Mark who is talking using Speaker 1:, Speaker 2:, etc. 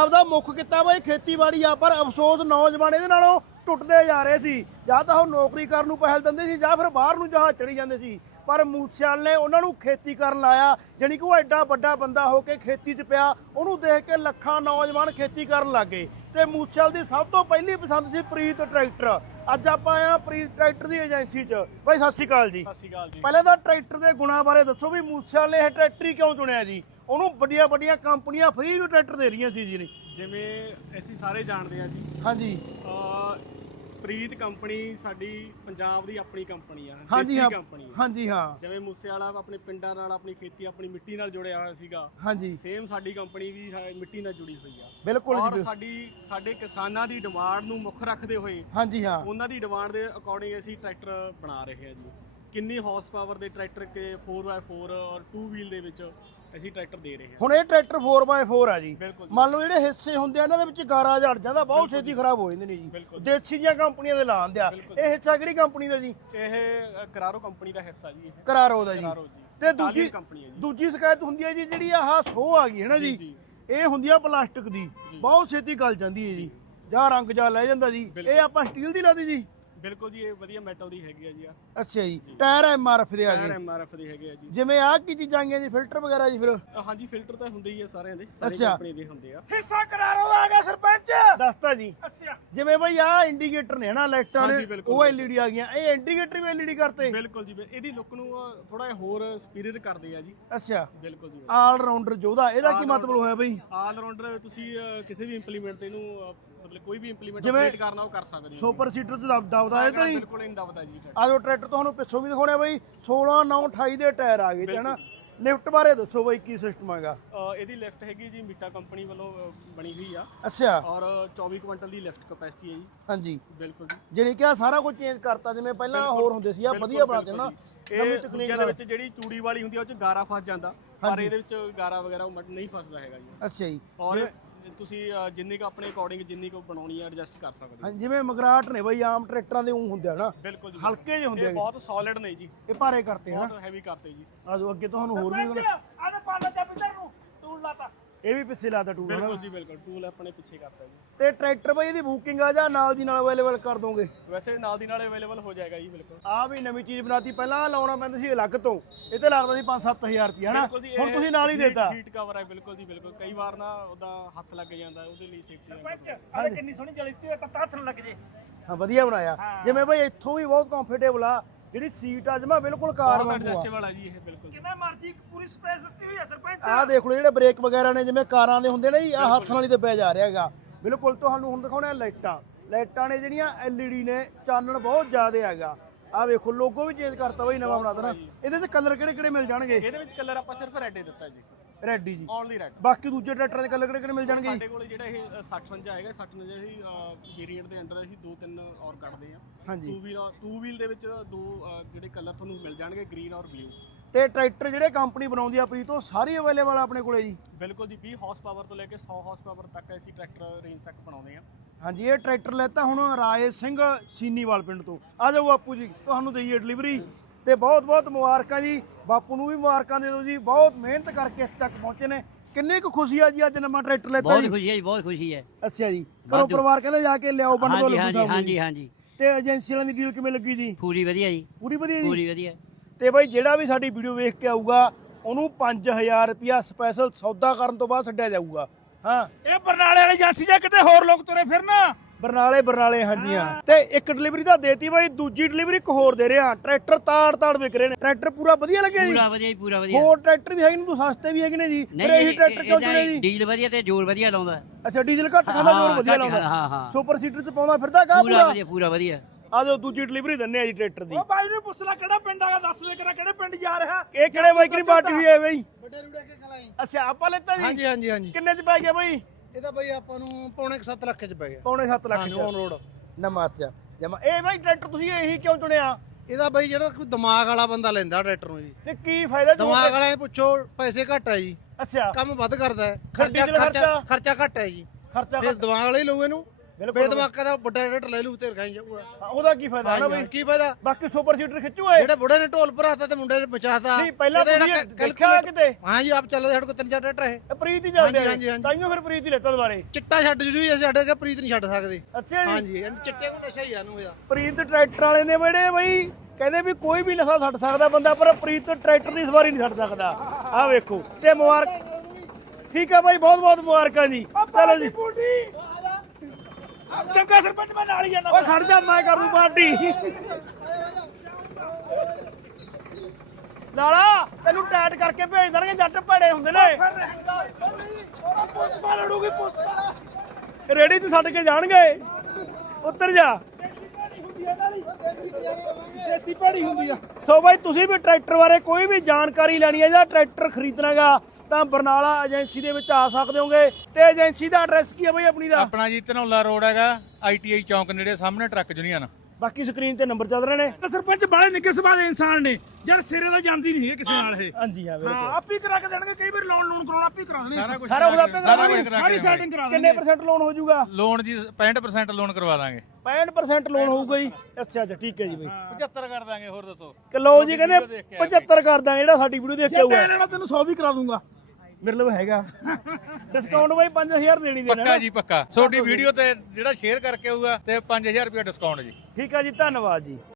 Speaker 1: ਪੰਜਾਬ ਦਾ ਮੁੱਖ ਕਿੱਤਾ ਬਈ ਖੇਤੀਬਾੜੀ ਆ ਪਰ ਅਫਸੋਸ ਨੌਜਵਾਨ ਇਹਦੇ ਨਾਲੋਂ ਟੁੱਟਦੇ ਜਾ ਰਹੇ ਸੀ। ਜਾਂ ਤਾਂ ਉਹ ਨੌਕਰੀ ਕਰਨ ਨੂੰ ਪਹਿਲ ਦਿੰਦੇ ਸੀ ਜਾਂ ਫਿਰ ਬਾਹਰ ਨੂੰ ਜਹਾਜ਼ ਚੜੀ ਜਾਂਦੇ ਸੀ। ਪਰ ਮੂਸੇਵਾਲ ਨੇ ਉਹਨਾਂ ਨੂੰ ਖੇਤੀ ਕਰਨ ਲਾਇਆ ਜਾਣੀ ਕਿ ਉਹ ਐਡਾ ਵੱਡਾ ਬੰਦਾ ਹੋ ਕੇ ਖੇਤੀ 'ਚ ਪਿਆ। ਉਹਨੂੰ ਦੇਖ ਕੇ ਲੱਖਾਂ ਨੌਜਵਾਨ ਖੇਤੀ ਕਰਨ ਲੱਗੇ ਤੇ ਮੂਸੇਵਾਲ ਦੀ ਸਭ ਤੋਂ ਪਹਿਲੀ ਪਸੰਦ ਸੀ ਪ੍ਰੀਤ ਟਰੈਕਟਰ। ਅੱਜ ਆਪਾਂ ਆਏ ਆ ਪ੍ਰੀਤ ਟਰੈਕਟਰ ਦੀ ਏਜੰਸੀ 'ਚ। ਬਾਈ ਸਤਿ ਸ਼੍ਰੀ ਅਕਾਲ ਜੀ।
Speaker 2: ਸਤਿ ਸ਼੍ਰੀ ਅਕਾਲ ਜੀ।
Speaker 1: ਪਹਿਲਾਂ ਤਾਂ ਟਰੈਕਟਰ ਦੇ ਗੁਣਾਂ ਬਾਰੇ ਦੱਸੋ ਵੀ ਮੂਸੇਵਾਲ ਨੇ ਇਹ ਟਰੈਕਟਰ ਕਿਉਂ ਚੁਣਿਆ ਜੀ? ਉਹਨੂੰ ਵੱਡੀਆਂ ਵੱਡੀਆਂ ਕੰਪਨੀਆਂ ਫ੍ਰੀ ਵੀ ਟਰੈਕਟਰ ਦੇ ਰਹੀਆਂ ਸੀ ਜੀ ਨੇ।
Speaker 2: ਜਿਵੇਂ ਅਸੀਂ ਸਾਰੇ ਜਾਣਦੇ ਹਾਂ ਜੀ।
Speaker 1: ਹਾਂਜੀ।
Speaker 2: ਅਹ ਪ੍ਰੀਤ ਕੰਪਨੀ ਸਾਡੀ ਪੰਜਾਬ ਦੀ ਆਪਣੀ ਕੰਪਨੀ ਆ
Speaker 1: ਹਾਂਜੀ
Speaker 2: ਦੇਸੀ
Speaker 1: ਹਾਂ।
Speaker 2: ਕੰਪਨੀ ਆ।
Speaker 1: ਹਾਂਜੀ ਹਾਂ।
Speaker 2: ਜਿਵੇਂ ਮੂਸੇ ਵਾਲਾ ਆਪਣੇ ਪਿੰਡਾਂ ਨਾਲ ਆਪਣੀ ਖੇਤੀ ਆਪਣੀ ਮਿੱਟੀ ਨਾਲ ਜੁੜਿਆ ਹੋਇਆ ਸੀਗਾ।
Speaker 1: ਹਾਂਜੀ।
Speaker 2: ਸੇਮ ਸਾਡੀ ਕੰਪਨੀ ਵੀ ਸਾ- ਮਿੱਟੀ ਨਾਲ ਜੁੜੀ ਹੋਈ ਆ।
Speaker 1: ਬਿਲਕੁਲ
Speaker 2: ਔਰ
Speaker 1: ਜੀ
Speaker 2: ਸਾਡੀ ਸਾਡੇ ਕਿਸਾਨਾਂ ਦੀ ਡਿਮਾਂਡ ਨੂੰ ਮੁੱਖ ਰੱਖਦੇ ਹੋਏ
Speaker 1: ਹਾਂਜੀ ਹਾਂ।
Speaker 2: ਉਹਨਾਂ ਦੀ ਡਿਮਾਂਡ ਦੇ ਅਕੋਰਡਿੰਗ ਅਸੀਂ ਟਰੈਕਟਰ ਬਣਾ ਰਹੇ ਹਾਂ ਜੀ। ਕਿੰਨੀ ਹਾਰਸ ਪਾਵਰ ਦੇ ਟਰੈਕਟਰ ਕੇ 4x4 ਔਰ 2 ਵੀਲ ਦੇ ਵਿੱਚ ਅਸੀਂ ਟਰੈਕਟਰ ਦੇ ਰਹੇ ਹਾਂ।
Speaker 1: ਹੁਣ ਇਹ ਟਰੈਕਟਰ 4x4 ਆ ਜੀ।
Speaker 2: ਬਿਲਕੁਲ ਜੀ।
Speaker 1: ਮੰਨ ਲਓ ਜਿਹੜੇ ਹਿੱਸੇ ਹੁੰਦੇ ਆ ਇਹਨਾਂ ਦੇ ਵਿੱਚ ਗਾਰਾ ਝੜ ਜਾਂਦਾ ਬਹੁਤ ਛੇਤੀ ਖਰਾਬ ਹੋ ਜਾਂਦੇ ਨੇ ਜੀ।
Speaker 2: ਬਿਲਕੁਲ।
Speaker 1: ਦੇਸੀ ਦੀਆਂ ਕੰਪਨੀਆਂ ਦੇ ਆ
Speaker 2: ਬਿਲਕੁਲ।
Speaker 1: ਇਹ ਹਿੱਸਾ ਕਿਹੜੀ ਕੰਪਨੀ ਦਾ ਜੀ?
Speaker 2: ਇਹ ਅ, ਕਰਾਰੋ ਕੰਪਨੀ ਦਾ ਹਿੱਸਾ ਜੀ ਇਹ।
Speaker 1: ਕਰਾਰੋ ਦਾ ਜੀ।
Speaker 2: ਕਰਾਰੋ ਜੀ।
Speaker 1: ਤੇ
Speaker 2: Italian
Speaker 1: ਦੂਜੀ
Speaker 2: ਕੰਪਨੀ ਹੈ ਜੀ।
Speaker 1: ਦੂਜੀ ਸ਼ਿਕਾਇਤ ਹੁੰਦੀ ਹੈ ਜੀ ਜਿਹੜੀ ਆਹ ਸੋ ਆ ਗਈ ਹੈ ਨਾ
Speaker 2: ਜੀ,
Speaker 1: ਜੀ
Speaker 2: ਜੀ।
Speaker 1: ਇਹ ਹੁੰਦੀ ਆ ਪਲਾਸਟਿਕ ਦੀ। ਬਹੁਤ ਛੇਤੀ ਗਲ ਜਾਂਦੀ ਹੈ ਜੀ। ਜਾਂ ਰੰਗ ਜਾ ਲੈ ਜਾਂਦਾ ਜੀ। ਇਹ ਆਪਾਂ ਸਟੀਲ ਦੀ ਲਾਦੀ ਜੀ।
Speaker 2: ਬਿਲਕੁਲ ਜੀ ਇਹ ਵਧੀਆ ਮੈਟਲ ਦੀ ਹੈਗੀ ਆ ਜੀ ਆ।
Speaker 1: ਅੱਛਾ ਜੀ ਟਾਇਰ ਐਮਆਰਐਫ ਦੇ ਆ
Speaker 2: ਟਾਇਰ
Speaker 1: ਜੀ।
Speaker 2: ਐਮਆਰਐਫ ਦੇ ਹੈਗੇ ਆ ਜੀ।
Speaker 1: ਜਿਵੇਂ ਆਹ ਕੀ ਚੀਜ਼ਾਂ ਆਈਆਂ ਜੀ ਫਿਲਟਰ ਵਗੈਰਾ ਜੀ ਫਿਰ?
Speaker 2: ਅ, ਹਾਂਜੀ ਫਿਲਟਰ ਤਾਂ ਹੁੰਦੇ ਹੀ ਆ ਸਾਰਿਆਂ ਦੇ ਸਾਰੀ
Speaker 1: ਅੱਛਾ।
Speaker 2: ਕੰਪਨੀ ਦੇ ਹੁੰਦੇ ਆ।
Speaker 3: ਹਿੱਸਾ ਕਰਾਰੋ ਆ ਗਿਆ ਸਰਪੰਚ।
Speaker 1: ਦੱਸਤਾ ਜੀ।
Speaker 3: ਅੱਛਾ।
Speaker 1: ਜਿਵੇਂ ਬਈ ਆਹ ਇੰਡੀਕੇਟਰ ਨੇ ਹਨਾ ਲਾਈਟਾਂ
Speaker 2: ਹਾਂਜੀ, ਬਿਲਕੁਲ,
Speaker 1: ਉਹ ਐਲਈਡੀ ਆ ਗਈਆਂ। ਇਹ ਇੰਡੀਕੇਟਰ ਵੀ ਐਲਈਡੀ ਕਰਤੇ।
Speaker 2: ਬਿਲਕੁਲ ਜੀ ਬਿਲ- ਇਹਦੀ ਲੁੱਕ ਨੂੰ ਥੋੜਾ ਜਿਹਾ ਹੋਰ ਸੁਪੀਰੀਅਰ ਕਰਦੇ ਆ ਜੀ।
Speaker 1: ਅੱਛਾ।
Speaker 2: ਬਿਲਕੁਲ ਜੀ
Speaker 1: ਆਲ ਰਾਉਂਡਰ ਜੋਧਾ ਇਹਦਾ ਕੀ ਮਤਲਬ ਹੋਇਆ ਬਈ?
Speaker 2: ਆਲ ਰਾਉਂਡਰ ਤੁਸੀਂ ਅ, ਕਿਸੇ ਵੀ ਇੰਪਲੀਮੈਂਟ ਤੇ ਇਹਨੂੰ ਮਤਲਬ ਕੋਈ ਵੀ ਇੰਪਲੀਮੈਂਟ
Speaker 1: ਜਿਵੇਂ
Speaker 2: ਅਪਡੇਟ ਕਰਨਾ ਉਹ ਕਰ ਸਕਦੇ ਹੋ।
Speaker 1: ਸੁਪਰ ਸੀਟਰ ਤੇ ਦਬ ਦਬਦਾ ਇਹ ਤਾਂ ਨਹੀਂ?
Speaker 2: ਬਿਲਕੁਲ ਨਹੀਂ ਦਬਦਾ ਜੀ ਟਰੈਕਟਰ।
Speaker 1: ਆਜੋ ਟਰੈਕਟਰ ਤੁਹਾਨੂੰ ਪਿੱਛੋਂ ਵੀ ਦਿਖਾਉਣੇ ਬਈ 16 9 28 ਦੇ ਟਾਇਰ ਆ ਗਏ ਤੇ ਹਨਾ? ਲਿਫਟ ਬਾਰੇ ਦੱਸੋ ਬਈ ਕੀ ਸਿਸਟਮ ਹੈਗਾ?
Speaker 2: ਇਹਦੀ ਲਿਫਟ ਹੈਗੀ ਜੀ ਮੀਟਾ ਕੰਪਨੀ ਵੱਲੋਂ ਬਣੀ ਹੋਈ ਆ।
Speaker 1: ਅੱਛਾ।
Speaker 2: ਔਰ 24 ਕੁਇੰਟਲ ਦੀ ਲਿਫਟ ਕਪੈਸਿਟੀ ਹੈ ਜੀ।
Speaker 1: ਹਾਂਜੀ।
Speaker 2: ਬਿਲਕੁਲ ਜੀ।
Speaker 1: ਜਿਹੜੀ ਕਿ ਆ ਸਾਰਾ ਕੁਝ ਚੇਂਜ ਕਰਤਾ ਜਿਵੇਂ ਪਹਿਲਾਂ ਹੋਰ ਹੁੰਦੇ ਸੀ ਆ ਵਧੀਆ ਬਣਾਤੇ ਨਾ ਨਵੀਂ ਤਕਨੀਕ
Speaker 2: ਦੇ ਵਿੱਚ ਜਿਹੜੀ ਚੂੜੀ ਵਾਲੀ ਹੁੰਦੀ ਆ ਉਹ ਚ ਗਾਰਾ ਫਸ ਜਾਂਦਾ ਪਰ ਇਹਦੇ ਵਿੱਚ ਗਾਰਾ ਵਗੈਰਾ ਨਹੀਂ ਫਸਦਾ ਹੈਗਾ ਜੀ।
Speaker 1: ਅੱਛਾ ਜੀ।
Speaker 2: ਔਰ ਤੁਸੀਂ ਅ, ਜਿੰਨੀ ਕੁ ਆਪਣੇ ਅਕੋਰਡਿੰਗ ਜਿੰਨੀ ਕੁ ਬਣਾਉਣੀ ਹੈ ਐਡਜਸਟ ਕਰ ਸਕਦੇ ਹੋ।
Speaker 1: ਹਾਂ ਜਿਵੇਂ ਮਗਰਾਟ ਨੇ ਬਈ ਆਮ ਟਰੈਕਟਰਾਂ ਦੇ ਉਹ ਹੁੰਦੇ ਆ ਨਾ।
Speaker 2: ਬਿਲਕੁਲ ਜੀ
Speaker 1: ਹਲਕੇ ਜਿਹੇ ਹੁੰਦੇ
Speaker 2: ਇਹ
Speaker 1: ਆ
Speaker 2: ਬਹੁਤ ਸੋਲਿਡ ਨੇ ਜੀ।
Speaker 1: ਇਹ ਭਾਰੇ ਕਰਤੇ ਹਨਾ
Speaker 2: ਬਹੁਤ ਹੈਵੀ ਕਰਤੇ ਜੀ।
Speaker 1: ਆਜੋ ਅੱਗੇ ਤੁਹਾਨੂੰ ਹੋਰ ਵੀ
Speaker 3: ਸਰਪੰਚ ਆਨੇ ਪਾਣਾ ਚਾਬੀ ਦਰ ਨੂੰ। ਤੂੰ ਲਾਤਾ
Speaker 1: ਇਹ ਵੀ ਪਿੱਛੇ ਲਾਤਾ ਟੂਲ
Speaker 2: ਬਿਲਕੁਲ ਜੀ ਬਿਲਕੁਲ। ਟੂਲ ਆਪਣੇ ਪਿੱਛੇ ਕਰਤਾ ਜੀ।
Speaker 1: ਤੇ ਟਰੈਕਟਰ ਬਈ ਇਹਦੀ ਬੁਕਿੰਗ ਆ ਜਾਂ ਨਾਲ ਦੀ ਨਾਲ ਅਵੇਲੇਬਲ ਕਰ ਦੋਗੇ?
Speaker 2: ਵੈਸੇ ਨਾਲ ਦੀ ਨਾਲ ਅਵੇਲੇਬਲ ਹੋ ਜਾਏਗਾ ਜੀ ਬਿਲਕੁਲ।
Speaker 1: ਆ ਵੀ ਨਵੀਂ ਚੀਜ਼ ਬਣਾਤੀ ਪਹਿਲਾਂ ਲਾਉਣਾ ਪੈਂਦਾ ਸੀ ਅਲੱਗ ਤੋਂ। ਇਹ ਤੇ ਲੱਗਦਾ ਸੀ 5-7000 ਰੁਪਏ ਹਨਾ?
Speaker 2: ਬਿਲਕੁਲ ਜੀ
Speaker 1: ਹੁਣ ਤੁਸੀਂ ਨਾਲ ਹੀ ਦੇਤਾ।
Speaker 2: ਹੀਟ ਕਵਰ ਹੈ ਬਿਲਕੁਲ ਜੀ ਬਿਲਕੁਲ। ਕਈ ਵਾਰ ਨਾ ਉਹਦਾ ਹੱਥ ਲੱਗ ਜਾਂਦਾ ਉਹਦੇ ਲਈ ਸੇਫਟੀ
Speaker 3: ਸਰਪੰਚ ਆਲੇ ਕਿੰਨੀ ਸੋਹਣੀ ਜਲੀਤੀ ਤਾਂ ਹੱਥ ਨੂੰ ਲੱਗ ਜੇ।
Speaker 1: ਹਾਂ ਵਧੀਆ ਬਣਾਇਆ। ਜਿਵੇਂ ਬਈ ਇੱਥੋਂ ਵੀ ਬਹੁਤ ਕੰਫਰਟੇਬਲ ਆ। ਜਿਹੜੀ ਸੀਟ ਆ ਜਮਾ ਬਿਲਕੁਲ ਕਾਰ ਵਾਂਗੂ ਆ।
Speaker 2: ਐਡਜਸਟੇਬਲ ਹੈ ਜੀ ਇਹ ਬਿਲਕੁਲ।
Speaker 3: ਕਿਵੇਂ ਮਰਜ਼ੀ ਪੂਰੀ ਸਪੇਸ ਦਿੱਤੀ ਹੋਈ ਹੈ ਸਰਪੰਚ।
Speaker 1: ਆਹ ਦੇਖ ਲਓ ਜਿਹੜੇ ਬ੍ਰੇਕ ਵਗੈਰਾ ਨੇ ਜਿਵੇਂ ਕਾਰਾਂ ਦੇ ਹੁੰਦੇ ਨੇ ਜੀ ਆ ਹੱਥ ਨਾਲ ਹੀ ਦੱਬਿਆ ਜਾ ਰਿਹਾ ਹੈਗਾ। ਬਿਲਕੁਲ ਤੁਹਾਨੂੰ ਹੁਣ ਦਿਖਾਉਣਾ ਲਾਈਟਾਂ। ਲਾਈਟਾਂ ਨੇ ਜਿਹੜੀਆਂ LED ਨੇ ਚਾਨਣ ਬਹੁਤ ਜ਼ਿਆਦਾ ਹੈਗਾ। ਆ ਵੇਖੋ ਲੋਗੋ ਵੀ ਚੇਂਜ ਕਰਤਾ ਬਈ ਨਵਾਂ ਬਣਾਤਾ ਨਾ। ਇਹਦੇ 'ਚ ਕਲਰ ਕਿਹੜੇ ਕਿਹੜੇ ਮਿਲ ਜਾਣਗੇ?
Speaker 2: ਇਹਦੇ ਵਿੱਚ ਕਲਰ ਆਪਾਂ ਸਿਰਫ ਰੈੱਡ ਹੀ ਦਿੱਤਾ ਜੀ।
Speaker 1: ਰੈਡੀ ਜੀ।
Speaker 2: ਓਨਲੀ ਰੈੱਡ
Speaker 1: ਬਾਕੀ ਦੂਜੇ ਟਰੈਕਟਰਾਂ ਦੇ ਕਲਰ ਕਿਹੜੇ ਕਿਹੜੇ ਮਿਲ ਜਾਣਗੇ?
Speaker 2: ਸਾਡੇ ਕੋਲ ਜਿਹੜਾ ਇਹ 60 ਰੰਜਾ ਹੈਗਾ 60 ਰੰਜਾ ਅਸੀਂ ਵੇਰੀਐਂਟ ਦੇ ਅੰਡਰ ਅਸੀਂ ਦੋ ਤਿੰਨ ਔਰ ਕੱਢਦੇ ਆ ਟੂ ਵੀਲ ਟੂ ਵੀਲ ਦੇ ਵਿੱਚ ਦੋ ਜਿਹੜੇ ਕਲਰ ਤੁਹਾਨੂੰ ਮਿਲ ਜਾਣਗੇ ਗ੍ਰੀਨ ਔਰ ਬਲੂ
Speaker 1: ਤੇ ਟਰੈਕਟਰ ਜਿਹੜੇ ਕੰਪਨੀ ਬਣਾਉਂਦੀ ਆ ਪ੍ਰੀਤ ਸਾਰੇ ਅਵੇਲੇਬਲ ਆ ਆਪਣੇ ਕੋਲੇ ਜੀ?
Speaker 2: ਬਿਲਕੁਲ ਜੀ 20 ਹਾਰਸ ਪਾਵਰ ਤੋਂ ਲੈ ਕੇ 100 ਹਾਰਸ ਪਾਵਰ ਤੱਕ ਅਸੀਂ ਟਰੈਕਟਰ ਰੇਂਜ ਤੱਕ ਬਣਾਉਂਦੇ ਆ
Speaker 1: ਹਾਂਜੀ ਇਹ ਟਰੈਕਟਰ ਲੈਤਾ ਹੁਣ ਰਾਏ ਸਿੰਘ ਸੀਨੀਵਾਲ ਪਿੰਡ ਤੋਂ। ਆ ਜਾਓ ਬਾਪੂ ਜੀ ਤੁਹਾਨੂੰ ਦਈਏ ਡਿਲੀਵਰੀ ਤੇ ਬਹੁਤ ਬਹੁਤ ਮੁਬਾਰਕਾਂ ਜੀ। ਬਾਪੂ ਨੂੰ ਵੀ ਮੁਬਾਰਕਾਂ ਦੇ ਦਿਓ ਜੀ। ਬਹੁਤ ਮਿਹਨਤ ਕਰਕੇ ਇੱਥੇ ਤੱਕ ਪਹੁੰਚੇ ਨੇ। ਕਿੰਨੀ ਕੁ ਖੁਸ਼ੀ ਆ ਜੀ ਅੱਜ ਨਵਾਂ ਟਰੈਕਟਰ ਲੈਤਾ
Speaker 4: ਬਹੁਤ
Speaker 1: ਜੀ?
Speaker 4: ਖੁਸ਼ੀ ਹੈ ਜੀ ਬਹੁਤ ਖੁਸ਼ੀ ਹੈ।
Speaker 1: ਅੱਛਾ ਜੀ। ਘਰੋਂ
Speaker 4: ਵਾਧੂ।
Speaker 1: ਪਰਿਵਾਰ ਕਹਿੰਦੇ ਜਾ ਕੇ ਲਿਆਓ ਬੰਦ
Speaker 4: ਹਾਂਜੀ ਹਾਂਜੀ ਹਾਂਜੀ ਹਾਂਜੀ।
Speaker 1: ਤੇ ਏਜੰਸੀ ਵਾਲਿਆਂ ਦੀ ਡੀਲ ਕਿਵੇਂ ਲੱਗੀ ਜੀ?
Speaker 4: ਪੂਰੀ ਵਧੀਆ ਜੀ।
Speaker 1: ਪੂਰੀ ਵਧੀਆ ਜੀ?
Speaker 4: ਪੂਰੀ ਵਧੀਆ।
Speaker 1: ਤੇ ਬਾਈ ਜਿਹੜਾ ਵੀ ਸਾਡੀ ਵੀਡੀਓ ਵੇਖ ਕੇ ਆਊਗਾ ਉਹਨੂੰ 5000 ਰੁਪਿਆ ਸਪੈਸ਼ਲ ਸੌਦਾ ਕਰਨ ਤੋਂ ਬਾਅਦ ਛੱਡਿਆ ਜਾਊਗਾ। ਹਾਂ।
Speaker 3: ਇਹ ਬਰਨਾਲੇ ਵਾਲੀ ਏਜੰਸੀ ਜਾਂ ਕਿਤੇ ਹੋਰ ਲੋਕ ਤੁਰੇ ਫਿਰਨਾ?
Speaker 1: ਬਰਨਾਲੇ ਬਰਨਾਲੇ ਹਾਂਜੀ ਹਾਂ। ਤੇ ਇੱਕ ਡਿਲੀਵਰੀ ਤਾਂ ਦੇਤੀ ਬਾਈ ਦੂਜੀ ਡਿਲੀਵਰੀ ਇੱਕ ਹੋਰ ਦੇ ਰਿਹਾ। ਟਰੈਕਟਰ ਤਾੜ ਤਾੜ ਵਿਕ ਰਹੇ ਨੇ। ਟਰੈਕਟਰ ਪੂਰਾ ਵਧੀਆ ਲੱਗਿਆ ਜੀ?
Speaker 4: ਪੂਰਾ ਵਧੀਆ ਜੀ ਪੂਰਾ ਵਧੀਆ।
Speaker 1: ਹੋਰ ਟਰੈਕਟਰ ਵੀ ਹੈਗੇ ਨੇ ਤੂੰ ਸਸਤੇ ਵੀ ਹੈਗੇ ਨੇ ਜੀ। ਫਿਰ ਇਹੀ ਟਰੈਕਟਰ ਕਿਉਂ ਚੁਣਿਆ
Speaker 4: ਇਹਦਾ
Speaker 1: ਜੀ?
Speaker 4: ਡੀਲ ਵਧੀਆ ਤੇ ਜੋਰ ਵਧੀਆ ਲਾਉਂਦਾ।
Speaker 1: ਅੱਛਾ ਡੀਜ਼ਲ ਘੱਟ ਖਾਂਦਾ ਜੋਰ ਵਧੀਆ ਲਾਉਂਦਾ।
Speaker 4: ਹਾਂ, ਹਾਂ।
Speaker 1: ਸੁਪਰ ਸੀਟਰ ਚ ਪਾਉਂਦਾ ਫਿਰਦਾ ਕਾ
Speaker 4: ਪੂਰਾ
Speaker 1: ਪੂਰਾ?
Speaker 4: ਵਧੀਆ ਪੂਰਾ ਵਧੀਆ।
Speaker 1: ਆ ਜਾਓ ਦੂਜੀ ਡਿਲੀਵਰੀ ਦਿੰਨੇ ਆ ਜੀ ਟਰੈਕਟਰ ਦੀ।
Speaker 3: ਉਹ ਬਾਈ ਨੂੰ ਪੁੱਛ ਲੈ ਕਿਹੜਾ ਪਿੰਡ ਆਗਾ ਦੱਸ ਦੇ ਕਿਹੜਾ ਕਿਹੜੇ ਪਿੰਡ ਜਾ ਰਿਹਾ।
Speaker 1: ਇਹ ਕਿਹੜੇ ਬਾਈਕ ਦੀ ਪਾਰਟੀ ਹੋਈ ਹੈ ਬਈ?
Speaker 5: ਵੱਡੇ ਰੂੜੇ ਕੇ ਕਲਾਈ
Speaker 1: ਅੱਛਾ ਆਪਾਂ ਲੈਤਾ ਜੀ?
Speaker 5: ਹਾਂਜੀ ਹਾਂਜੀ ਹਾਂਜੀ।
Speaker 1: ਕਿੰਨੇ ਚ ਪੈ ਗਿਆ ਬਈ?
Speaker 5: ਇਹਦਾ ਬਈ ਆਪਾਂ ਨੂੰ ਪੌਣੇ 7 ਲੱਖ ਚ ਪੈ ਗਿਆ
Speaker 1: ਪੌਣੇ 7 ਲੱਖ ਚ।
Speaker 5: ਔਨ ਰੋਡ
Speaker 1: ਨਮਸਤੇ ਜਮਾ ਇਹ ਬਾਈ ਟਰੈਕਟਰ ਤੁਸੀਂ ਇਹੀ ਕਿਉਂ ਚੁਣਿਆ?
Speaker 5: ਇਹਦਾ ਬਈ ਜਿਹੜਾ ਕੋਈ ਦਿਮਾਗ ਵਾਲਾ ਬੰਦਾ ਲੈਂਦਾ ਟਰੈਕਟਰ ਨੂੰ ਜੀ।
Speaker 1: ਤੇ ਕੀ ਫਾਇਦਾ ਜੋ
Speaker 5: ਦਿਮਾਗ ਵਾਲੇ ਪੁੱਛੋ ਪੈਸੇ ਘੱਟ ਆ ਜੀ।
Speaker 1: ਅੱਛਾ।
Speaker 5: ਕੰਮ ਵੱਧ ਕਰਦਾ ਖਰਚਾ ਖਰਚਾ?
Speaker 1: ਖਰਚਾ?
Speaker 5: ਘੱਟ ਹੈ ਜੀ।
Speaker 1: ਖਰਚਾ
Speaker 5: ਦਿਮਾਗ ਵਾਲੇ ਲਊ ਇਹਨੂੰ। ਬੇਦਮਾਕਾ ਦਾ ਵੱਡਾ ਟਰੈਕਟਰ ਲੈ ਲੂ ਤੇ ਰਖਾਈ ਜਾਊਗਾ।
Speaker 1: ਹਾਂ, ਉਹਦਾ ਕੀ ਫਾਇਦਾ ਨਾ ਬਈ?
Speaker 5: ਕੀ ਫਾਇਦਾ?
Speaker 1: ਬਾਕੀ ਸੁਪਰ ਸੀਟਰ ਖਿੱਚੂ ਏ
Speaker 5: ਜਿਹੜੇ ਬੁੜੇ ਨੇ ਢੋਲ ਭਰਾਤਾ ਤੇ ਮੁੰਡੇ ਨੇ ਬਚਾਤਾ
Speaker 1: ਨਹੀਂ ਪਹਿਲਾਂ
Speaker 5: ਇਹਦਾ
Speaker 1: ਤੁਸੀਂ
Speaker 5: ਜਿਹੜਾ
Speaker 1: ਦੇਖਿਆ ਕਿਤੇ?
Speaker 5: ਹਾਂ ਜੀ ਆਪ ਚੱਲਦੇ ਸਾਡੇ ਕੋਲ ਤਿੰਨ ਚਾਰ ਟਰੈਕਟਰ ਹੈ
Speaker 1: ਇਹ ਪ੍ਰੀਤ ਹੀ
Speaker 5: ਹਾਂਜੀ, ਹਾਂਜੀ,
Speaker 1: ਆ
Speaker 5: ਹਾਂਜੀ।
Speaker 1: ਤਾਈਓ ਫਿਰ ਪ੍ਰੀਤ ਹੀ ਲੈਤਾ ਦੁਬਾਰੇ
Speaker 5: ਚਿੱਟਾ ਛੱਡ ਜੂ ਜੀ ਅਸੀਂ ਸਾਡੇ ਕੇ ਪ੍ਰੀਤ ਨਹੀਂ ਛੱਡ ਸਕਦੇ।
Speaker 1: ਅੱਛਾ ਜੀ।
Speaker 5: ਹਾਂਜੀ ਇਹਨੂੰ ਚਿੱਟੇ ਨੂੰ ਨਸ਼ਾ ਹੀ ਆ ਨੂੰ ਇਹਦਾ।
Speaker 1: ਪ੍ਰੀਤ ਟਰੈਕਟਰ ਵਾਲੇ ਨੇ ਬੜੇ ਬਈ। ਕਹਿੰਦੇ ਵੀ ਕੋਈ ਵੀ ਨਸ਼ਾ ਛੱਡ ਸਕਦਾ ਬੰਦਾ ਪਰ ਪ੍ਰੀਤ ਟਰੈਕਟਰ ਦੀ ਸਵਾਰੀ ਨਹੀਂ ਛੱਡ ਸਕਦਾ। ਆਹ ਵੇਖੋ ਤੇ ਮੁਬਾਰਕ। ਠੀਕ ਹੈ ਬਾਈ ਬਹੁਤ ਬਹੁਤ ਮੁਬਾਰਕਾਂ ਜੀ। ਚਲੋ ਜੀ।
Speaker 3: ਚੰਗਾ ਸਰਪੰਚ ਮੈਂ ਨਾਲ ਹੀ ਜਾਣਾ
Speaker 1: ਓਏ ਖੜ ਜਾ ਮੈਂ ਕਰ ਪਾਰਟੀ। ਲਾਲਾ ਤੈਨੂੰ ਟੈਟ ਕਰਕੇ ਭੇਜ ਦੇਣਗੇ ਜੱਟ ਭੜੇ ਹੁੰਦੇ ਨੇ।
Speaker 3: ਪੁਸਪਾ ਲੜੂਗੀ ਪੁਸਪਾ
Speaker 1: ਰੇੜੀ ਤੇ ਛੱਡ ਕੇ ਜਾਣਗੇ। ਉੱਤਰ ਜਾ।
Speaker 3: ਦੇਸੀ ਪੜੀ ਹੁੰਦੀ ਆ।
Speaker 1: ਸੋ ਬਾਈ ਤੁਸੀਂ ਵੀ ਟਰੈਕਟਰ ਬਾਰੇ ਕੋਈ ਵੀ ਜਾਣਕਾਰੀ ਲੈਣੀ ਹੈ ਜਾਂ ਟਰੈਕਟਰ ਖਰੀਦਣਾਗਾ ਤਾਂ ਬਰਨਾਲਾ ਏਜੰਸੀ ਦੇ ਵਿੱਚ ਆ ਸਕਦੇ ਹੋਗੇ। ਤੇ ਏਜੰਸੀ ਦਾ ਐਡਰੈਸ ਕੀ ਹੈ ਬਾਈ ਆਪਣੀ ਦਾ?
Speaker 6: ਆਪਣਾ ਜੀ ਧਨੌਲਾ ਰੋਡ ਹੈਗਾ ਆਈਟੀਆਈ ਚੌਂਕ ਨੇੜੇ ਸਾਹਮਣੇ ਟਰੱਕ ਯੂਨੀਅਨ।
Speaker 1: ਬਾਕੀ ਸਕਰੀਨ ਤੇ ਨੰਬਰ ਚੱਲ ਰਹੇ ਨੇ।
Speaker 3: ਸਰਪੰਚ ਬੜੇ ਨਿੱਕੇ ਸੁਭਾਅ ਦੇ ਇਨਸਾਨ ਨੇ ਯਾਰ ਸਿਰੇ ਦਾ ਜਾਂਦੀ ਨਹੀਂ ਹੈ ਕਿਸੇ ਨਾਲ ਇਹ।
Speaker 1: ਹਾਂਜੀ ਹਾਂ
Speaker 3: ਹਾਂ ਆਪ ਕਰਾ ਕੇ ਦੇਣਗੇ ਕਈ ਵਾਰ ਲੋਨ ਲੋਨ ਕਰਾਉਣਾ ਆਪ ਹੀ ਕਰਾ ਦੇਣਗੇ
Speaker 6: ਸਾਰਾ ਕੁਝ
Speaker 1: ਸਾਰਾ ਕੁਝ ਆਪੇ
Speaker 6: ਸਾਰਾ ਕਰਾ
Speaker 3: ਸਾਰੀ
Speaker 6: ਕੇ
Speaker 3: ਸੈਟਿੰਗ ਕਰਾ
Speaker 1: ਕਿੰਨੇ
Speaker 3: ਦੇਣਗੇ।
Speaker 1: ਪਰਸੈਂਟ ਲੋਨ ਹੋ ਜਾਊਗਾ?
Speaker 6: ਲੋਨ ਜੀ 65% ਲੋਨ ਕਰਵਾ ਦਾਂਗੇ।
Speaker 1: 65% ਲੋਨ ਹੋਊਗਾ ਜੀ। ਅੱਛਾ ਅੱਛਾ ਠੀਕ ਹੈ ਜੀ ਬਾਈ।
Speaker 6: 75 ਕਰ ਦਾਂਗੇ ਹੋਰ ਦੱਸੋ।
Speaker 1: ਕਿ ਲਓ ਜੀ ਕਹਿੰਦੇ
Speaker 6: ਵੀਡੀਓ ਦੇਖ ਕੇ ਆ
Speaker 1: 75 ਕਰ ਦਾਂਗੇ ਜਿਹੜਾ ਸਾਡੀ ਵੀਡੀਓ ਦੇਖ ਕੇ ਆਊਗਾ।
Speaker 3: ਤੈਨੂੰ 100 ਵੀ ਕਰਾ ਦੂੰਗਾ।
Speaker 1: ਮੇਰੇ ਲਈ ਹੈਗਾ। ਡਿਸਕਾਊਂਟ ਬਾਈ 5000 ਦੇਣੀ ਦੇਣਾ।
Speaker 6: ਪੱਕਾ ਜੀ ਪੱਕਾ। ਤੁਹਾਡੀ ਵੀਡੀਓ ਤੇ ਜਿਹੜਾ ਸ਼ੇਅਰ ਕਰਕੇ ਆਊਗਾ ਤੇ 5000 ਰੁਪਏ ਡਿਸਕਾਊਂਟ ਜੀ।
Speaker 1: ਠੀਕ ਹੈ ਜੀ ਧੰਨਵਾਦ ਜੀ।